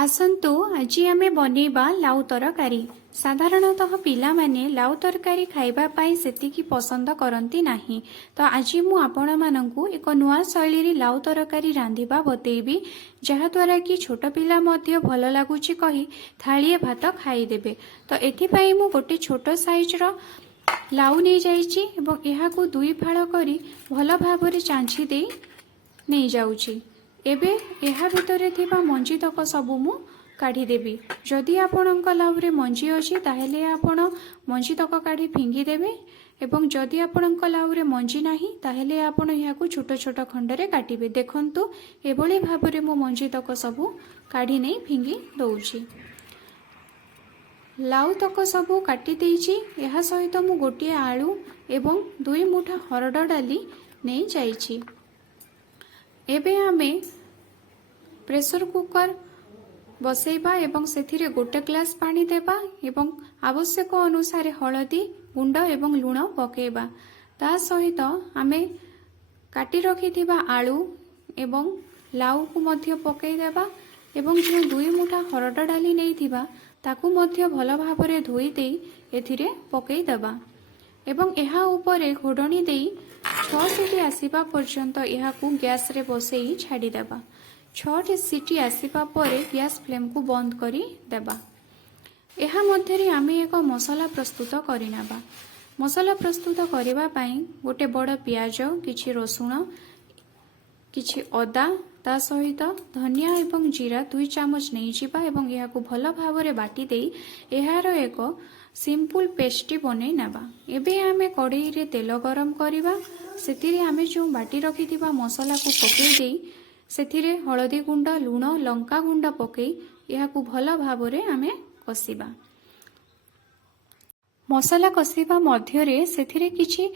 आसंतु आजी आमे बनेबा लाउ तरकारी। साधारणतः पिला माने लाउ तरकारी खाइबा पाई सेतिकी पसंद करंती नाही। तो आजी मु आपण मानंकु एक नुआ शैली लाउ तरकारी रांधिबा बतेइबी, जहा द्वारा कि छोट पिला मध्य भल लागुची कही थाळीए भात खाई देबे। तो एथि पई मु गोटे छोट साइज रो लाउ नै जाईची एवं एहाकु दुई फाळ करी भल भाबरे चांची देई नै जाउची। एबे एहा भितरे थिबा मंजी तक सबु मु काढ़ी देबी। जदि आपणक लाउरे मंजी अछि ताहेले आपण मंजी तक काढ़ी फिंगी देबे एवं जदि आपणक लाउरे मंजी नाही ताहेले आपण याकु छोट छोट खंडरे काटिबे। देखंतु एबोली भाबरे मो मंजी तक सबु काढ़ी नै फिंगी दउची। लाउ तक सबु काटी देइची। एहा सहित मु गोटे आलू एवं 2 मुठा हरड डाली नै जाईची। एबे आमे प्रेशर कुकर बसैबा एवं सेथिरे गोटे ग्लास पानी देबा एवं आवश्यक अनुसार हलदी गुंड एवं लूण पकेबा। ता सहित आमे काटी रखिथिबा आलू एवं लाउ को मध्य पकै देबा एवं जो 2 मुठा हरड डाली नैथिबा ताकू मध्य भल भाबरे धोई देई एथिरे पकै देबा एवं एहा उपरे घोडणी देई 6 सीटी आसीबा पर्यंत एहाकू गैस रे बसई छाड़ी देबा। 6 सीटी आसीबा परे गैस फ्लेम को बंद करी देबा। एहा मध्यरे आमे एक मसला प्रस्तुत करिनाबा। मसला प्रस्तुत करिबा पई गोटे बड़ प्याज, किछि रसुण, किछि अदा, ता सहित धनिया एवं जीरा 2 चामच नै जिबा एवं एहाकू भल भाबरे बाटी देई एहार एक सिंपल पेस्टी बनै नबा। एबे आमे कढ़ई रे तेल गरम करिबा। सेतिरे आमे जो बाटी रखिथिबा मसला को पकेई देई सेथिरे हळदी गुंड, लूण, लंका गुंड पकेई एहाकू भल भाबरे आमे कसिबा। मसला कसिबा मध्यरे सेथिरे किछि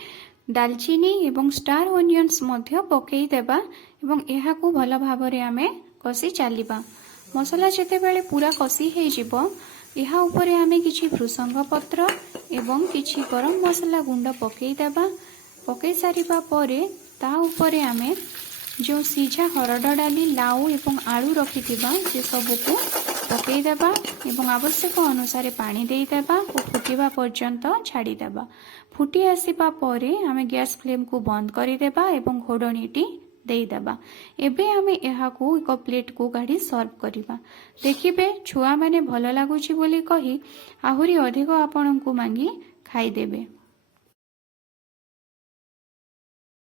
दालचीनी एवं स्टार ओनियंस मध्य पकेई देबा एवं एहाकू भल भाबरे आमे कसी चालिबा। मसला जेतेबेले पूरा कसी हे जिवो एहा उपरे आमे किछि भृसंग पत्र एवं किछि गरम मसला गुंड पकेई देबा। पकेई सारिबा परे ता उपरे आमे जो सीझा हरड डाली, लाउ एवं आलू रखिथिबा से सबको पकेई देबा एवं आवश्यक अनुसार पानी देई देबा और फुटिबा पर्यंत छाड़ी देबा। फुटी आसीबा परे आमे गैस फ्लेम को बंद करी देबा एवं घोडणीटी देई देबा। एबे आमे एहाकू एक प्लेट को गाड़ी सर्व करिबा। देखिबे छुआ माने भल लागुची बोली कही आहुरी अधिक आपणकू मांगी खाई देबे।